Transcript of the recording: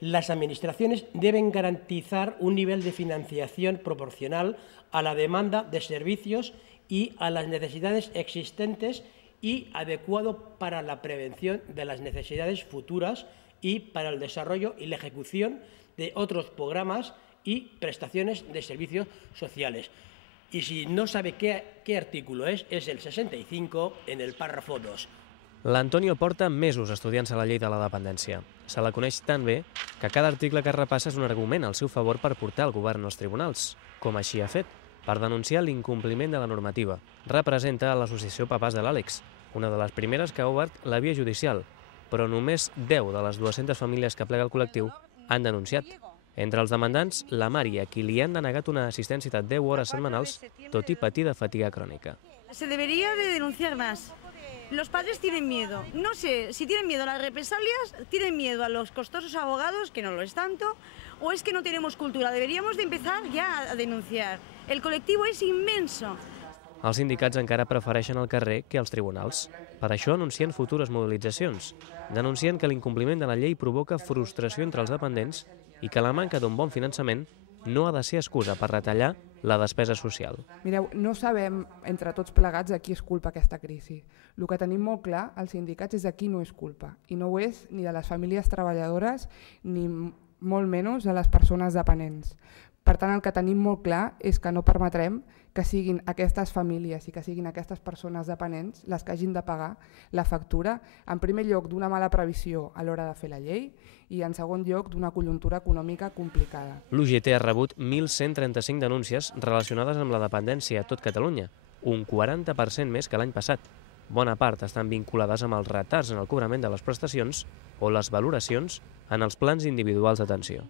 las administraciones deben garantizar un nivel de financiación proporcional a la demanda de servicios y a las necesidades existentes y adecuado para la prevención de las necesidades futuras y para el desarrollo y la ejecución de otros programas y prestaciones de servicios sociales. Y si no sabe qué artículo es el 65 en el párrafo 2. L'Antonio porta mesos estudiant-se la llei de la dependència. Se la coneix tan bé que cada article que repassa és un argument al seu favor per portar el govern als tribunals, com així ha fet, per denunciar l'incompliment de la normativa. Representa l'associació Papàs de l'Àlex, una de les primeres que ha obert la via judicial, però només 10 de les 200 famílies que plega el col·lectiu han denunciat. Entre els demandants, la Mari, a qui li han denegat una assistència de 10 hores setmanals, tot i patir de fatiga crònica. Se debería de denunciar más. Los padres tienen miedo. No sé si tienen miedo a las represalias, tienen miedo a los costosos abogados, que no lo es tanto, o es que no tenemos cultura. Deberíamos de empezar ya a denunciar. El colectivo es inmenso. Els sindicats encara prefereixen el carrer que els tribunals. Per això anuncien futures mobilitzacions. Denuncien que l'incompliment de la llei provoca frustració entre els dependents i que la manca d'un bon finançament no ha de ser excusa per retallar la despesa social. Mireu, no sabem entre tots plegats de qui és culpa aquesta crisi. El que tenim molt clar, els sindicats, és de qui no és culpa. I no ho és ni de les famílies treballadores ni molt menys de les persones dependents. Per tant, el que tenim molt clar és que no permetrem que siguin aquestes famílies i que siguin aquestes persones dependents les que hagin de pagar la factura, en primer lloc d'una mala previsió a l'hora de fer la llei i en segon lloc d'una conjuntura econòmica complicada. L'UGT ha rebut 1.135 denúncies relacionades amb la dependència a tot Catalunya, un 40% més que l'any passat. Bona part estan vinculades amb els retards en el cobrament de les prestacions o les valoracions en els plans individuals d'atenció.